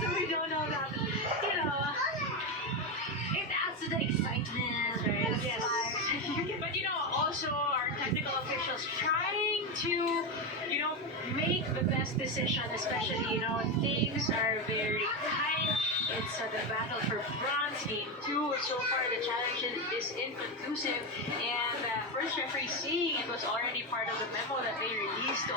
So we don't know that, it adds to the excitement, right? Yes. But also our technical officials trying to, make the best decision, especially, things are very tight. It's the battle for bronze game two. So far, the challenge is inconclusive. And first referee seeing it was already part of the memo that they released